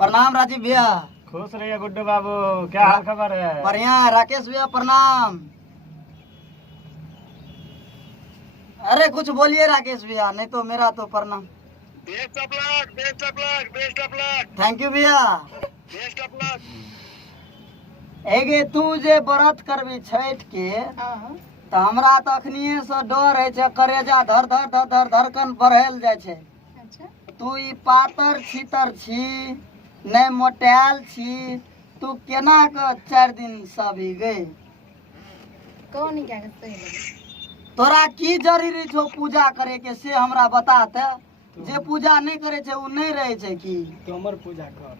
प्रणाम राजीव भैया। खुश रहिए गुड्डू बाबू, क्या हाल खबर है? बढ़िया। राकेश भैया प्रणाम। अरे कुछ बोलिए राकेश भैया, नहीं तो मेरा तो प्रणाम। Best of luck, best of luck, best of luck, thank you भैया। Best of luck. एगे तू जे व्रत करबी छठ के तो हमरा तो अखनिए से डर है छे, करेजा धर धर धर धर धड़कन बढ़ल जाय छे। तू ई पातर छीतर छी, नहीं मोटायल छी, तू केना के 4 दिन सभी गई? कौन क्या करते तोरा की जरूरी छो पूजा करे के से हमरा बता ते। जे पूजा नहीं करे छे उ नहीं रहे छे की? तो हमर पूजा कर।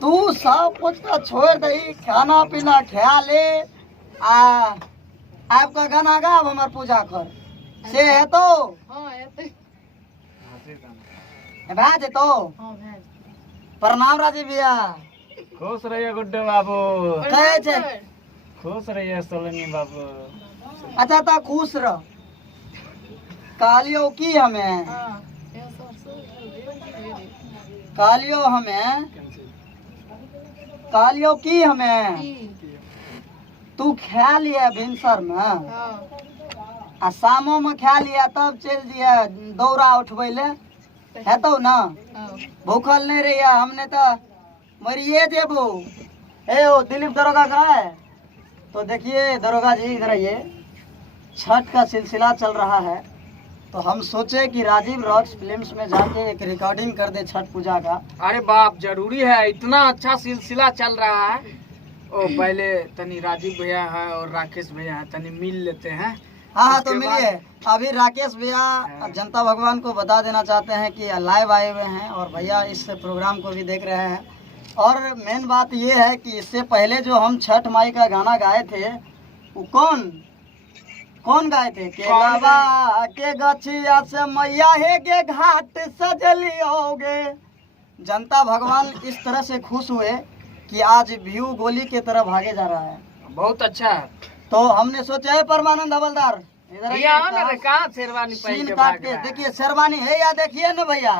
तू सब कुछ का छोड़ दही, खाना पीना खा ले आपका गाना गाब हमार पूजा कर से है तो हाँ भाज तो। प्रणाम राजीव भैया। खुश रहिए गुड्डू बाबू, कहे छे खुश रहिए सोलनी बाबू। अच्छा ता खुश रह। कालियो की हमें कालियो हमें कालियो की हमें तू खा लिया भिनसर में आ शामो में खा लिया तब चल दिया दौरा उठबै ले है तो ना? भूखल नहीं रहिया हमने तो मरिए जेबो। ओ दिलीप दरोगा कहाँ है? तो देखिए दरोगा जी इधर आइए। छठ का सिलसिला चल रहा है तो हम सोचे कि राजीव रॉक्स फिल्म्स में जाके एक रिकॉर्डिंग कर दे छठ पूजा का। अरे बाप जरूरी है, इतना अच्छा सिलसिला चल रहा है। ओ पहले तनी राजीव भैया है और राकेश भैया है, तनी मिल लेते हैं। हाँ तो मिलिए। अभी राकेश भैया जनता भगवान को बता देना चाहते हैं कि लाइव आए हुए हैं और भैया इस प्रोग्राम को भी देख रहे हैं। और मेन बात ये है कि इससे पहले जो हम छठ माई का गाना गाए थे वो कौन गाए थे? के लावा के गछिया से मैया है के घाट सजलियोगे। जनता भगवान इस तरह से खुश हुए कि आज व्यू गोली के तरफ भागे जा रहा है। बहुत अच्छा है। तो हमने सोचा है परमानंद हवलदार इधर भैया आओ ना रे, कहाँ शेरवानी पहन सीन के काट भाग के रहा है? देखिए शेरवानी है या देखिए ना भैया।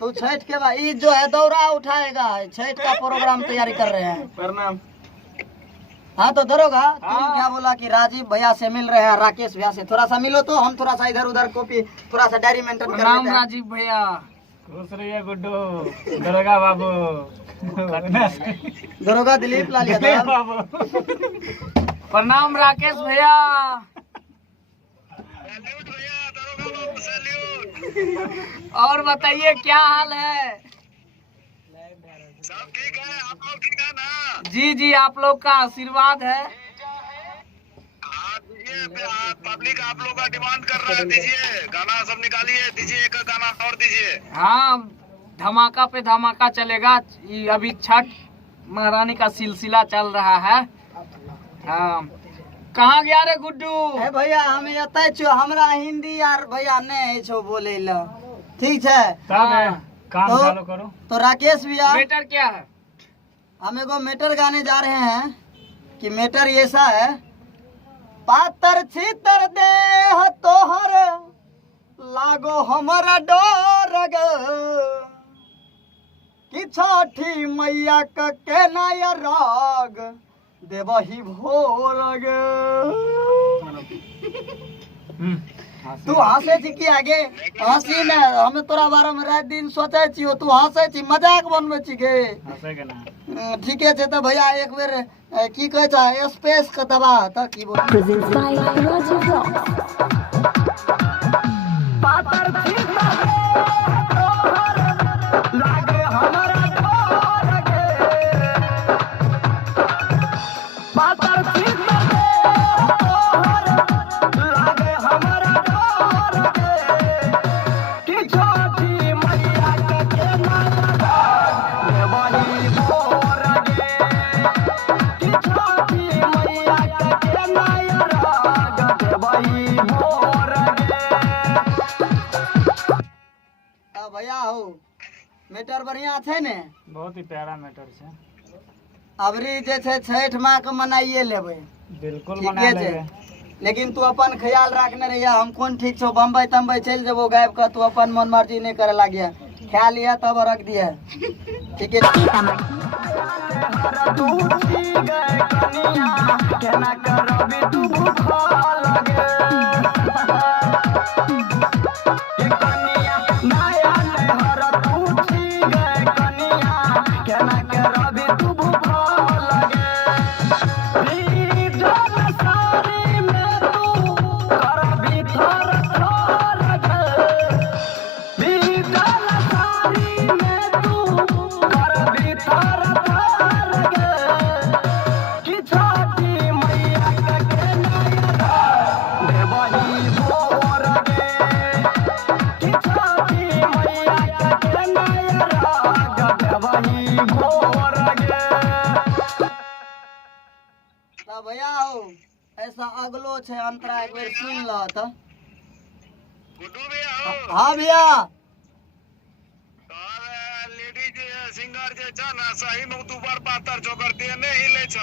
तो छठ के बाद ये जो है दौरा उठाएगा, छठ का प्रोग्राम तैयारी कर रहे हैं। प्रणाम। हाँ तो दरोगा तुम हाँ। क्या बोला कि राजीव भैया से मिल रहे हैं, राकेश भैया से थोड़ा सा मिलो तो हम थोड़ा सा इधर उधर कॉपी थोड़ा सा डायरी मेंटेन कर प्रणाम लेते हैं। राजीव भैया। खुश रहिए गुड्डू, दरोगा बाबू। दरोगा दिलीप लाल दिलीप यादव। बाबू। प्रणाम राकेश भैया। सैल्यूट भैया, दरोगा बाबू सैल्यूट। और बताइए क्या हाल है? सब ठीक है, आप लोग ठीक है ना? जी जी, आप लोग का आशीर्वाद है। हाँ दीजिए, पब्लिक आप लोग का डिमांड कर रहा है, दीजिए गाना सब निकालिए, दीजिए एक गाना और दीजिए। हाँ धमाका पे धमाका चलेगा। ये अभी छठ महारानी का सिलसिला चल रहा है। हाँ कहाँ गया रे गुड्डू? है भैया हम एते छो, हमरा हिंदी यार भैया नहीं छो बोले ला। ठीक है तब काम तो- चालू करो। तो राकेश भैया मैटर क्या है? हम एगो मैटर गाने जा रहे हैं कि मैटर ऐसा है। पातर छीतर देह तोहर लागो हमारा डर गे कि छठी मैया का केना या राग देवही भोर गे। तू हंसे छी कि आगे हंसी न हम तोरा बारे में रात दिन सोचे छी, तू हंसे छी मजाक बनबे छी गे। हंसे के ना। ठीके छै तो भैया एक बेर की कहै छै स्पेस के दबा त की बोल। Presents by Rajiv Rock. पातर छीतर देह तोहर लागे हमरा डर गे। पातर छीतर देह तोहर लागे हमरा डर गे कि छठी मैया के केना देवही भोर गे कि छठी मैया के केना राग देवही भोर गे। भैया हो मैटर बढ़िया छै ने? बहुत ही प्यारा मैटर है। अबरी जे छै छठ माँ के मनाइए लेबै। बिल्कुल ठीके मना छै लेंगे। लेकिन तू अपन ख्याल रखने रहिया। हम कौन ठीक छो बम्बई तम्बई चल जेबो गायब का, तू अपन मन मर्जी नहीं करे लागिया। ख्या लिया तब रख दिया। ठीक है। तो भैया हो ऐसा अगलो छे अंतरा एक बार सुन लो तो। गुड्डू भैया हो हाँ भैया तार लेडीज सिंगर जे छ ना सही में तू बार पातर जो करती है नहीं हिले छ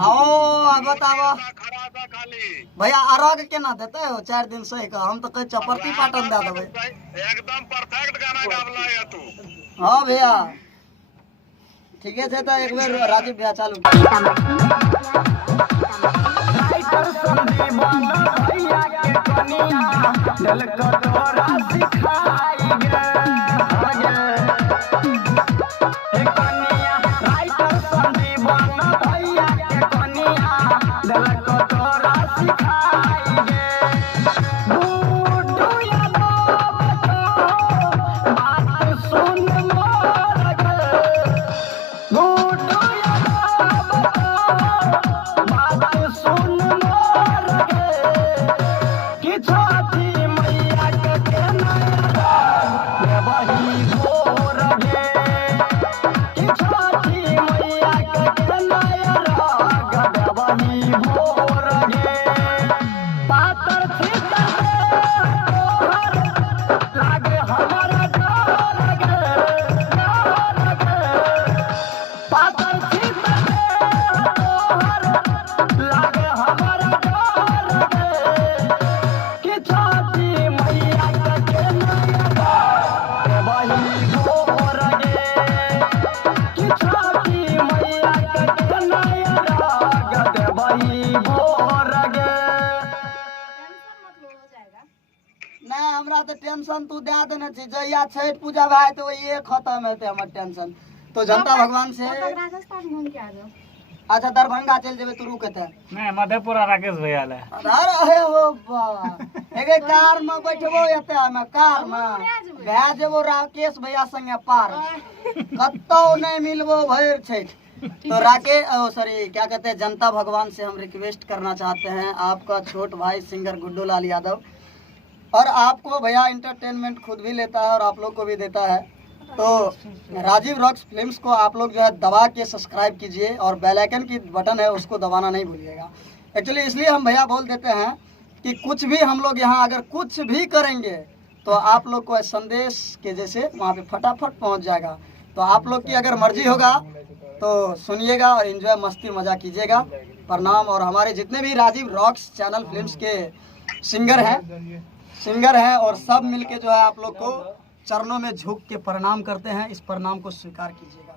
आओ बताओ खड़ा था खाली भैया अरग केना देते हो 4 दिन से का हम तो कहीं चपरती पाटन दे देबे। एकदम परफेक्ट गाना गावला है तू। हाँ भैया ठीक है तो एक बार राजीव भैया चालू। नहीं हमरा तो टेंशन तू दे देने छी जहिया छठ पूजा भाई तो ये खत्म हेते हमर टेंशन। तो जनता भगवान से तब तक राजस्थान घूम के आ जाओ। अच्छा दरभंगा चल जेबे तू रुकते। नहीं मधेपुरा राकेश भैया ले अरे हो बा एगे कार में बैठबो एते हम कार में भै जेबो राकेश भैया संगे पार कत्तो नहीं मिलबो भैर छठ। तो सॉरी क्या कहते हैं जनता भगवान से हम रिक्वेस्ट करना चाहते हैं आपका छोट भाई सिंगर गुड्डू लाल यादव और आपको भैया इंटरटेनमेंट खुद भी लेता है और आप लोग को भी देता है। तो राजीव रॉक्स फिल्म्स को आप लोग जो है दबा के सब्सक्राइब कीजिए और बेल आइकन की बटन है उसको दबाना नहीं भूलिएगा। एक्चुअली इसलिए हम भैया बोल देते हैं कि कुछ भी हम लोग यहाँ अगर कुछ भी करेंगे तो आप लोग को संदेश के जैसे वहाँ पे फटाफट पहुँच जाएगा। तो आप लोग की अगर मर्जी होगा तो सुनिएगा और एंजॉय मस्ती मजा कीजिएगा। प्रणाम। और हमारे जितने भी राजीव रॉक्स चैनल फिल्म्स के सिंगर हैं और सब मिलके जो है आप लोग को चरणों में झुक के प्रणाम करते हैं। इस प्रणाम को स्वीकार कीजिएगा।